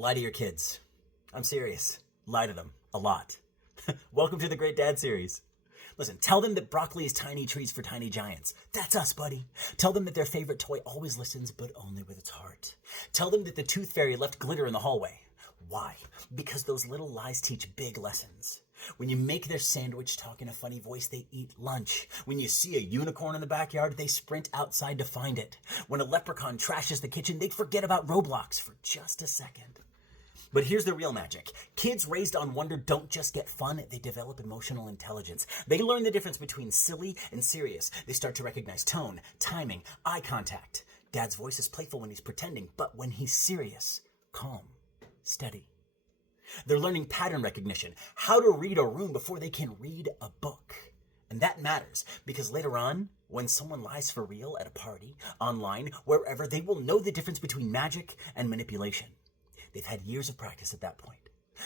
Lie to your kids. I'm serious. Lie to them. A lot. Welcome to the Great Dad series. Listen, tell them that broccoli is tiny trees for tiny giants. That's us, buddy. Tell them that their favorite toy always listens, but only with its heart. Tell them that the tooth fairy left glitter in the hallway. Why? Because those little lies teach big lessons. When you make their sandwich talk in a funny voice, they eat lunch. When you see a unicorn in the backyard, they sprint outside to find it. When a leprechaun trashes the kitchen, they forget about Roblox for just a second. But here's the real magic. Kids raised on wonder don't just get fun, they develop emotional intelligence. They learn the difference between silly and serious. They start to recognize tone, timing, eye contact. Dad's voice is playful when he's pretending, but when he's serious, calm, steady. They're learning pattern recognition, how to read a room before they can read a book. And that matters because later on, when someone lies for real at a party, online, wherever, they will know the difference between magic and manipulation. They've had years of practice at that point.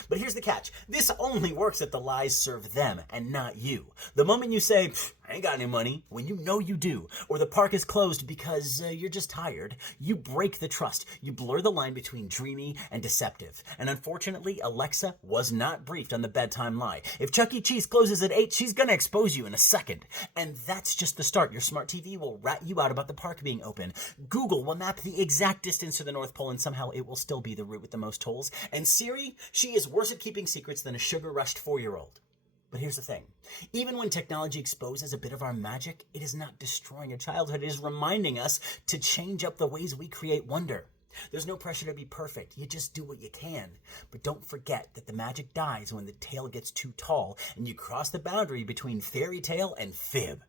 But here's the catch. This only works if the lies serve them and not you. The moment you say, I ain't got any money, when you know you do, or the park is closed because you're just tired, you break the trust. You blur the line between dreamy and deceptive. And unfortunately, Alexa was not briefed on the bedtime lie. If Chuck E. Cheese closes at 8, she's going to expose you in a second. And that's just the start. Your smart TV will rat you out about the park being open. Google will map the exact distance to the North Pole, and somehow it will still be the route with the most tolls. And Siri, she is worse at keeping secrets than a sugar-rushed 4-year-old. But here's the thing. Even when technology exposes a bit of our magic, it is not destroying your childhood. It is reminding us to change up the ways we create wonder. There's no pressure to be perfect. You just do what you can. But don't forget that the magic dies when the tale gets too tall and you cross the boundary between fairy tale and fib.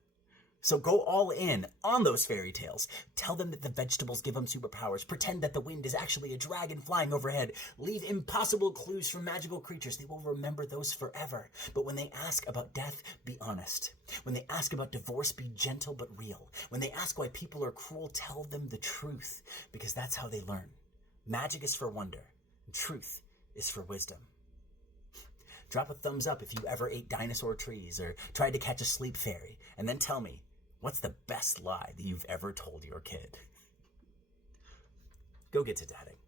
So go all in on those fairy tales. Tell them that the vegetables give them superpowers. Pretend that the wind is actually a dragon flying overhead. Leave impossible clues from magical creatures. They will remember those forever. But when they ask about death, be honest. When they ask about divorce, be gentle but real. When they ask why people are cruel, tell them the truth, because that's how they learn. Magic is for wonder, and truth is for wisdom. Drop a thumbs up if you ever ate dinosaur trees or tried to catch a sleep fairy, and then tell me, what's the best lie that you've ever told your kid? Go get to dadding.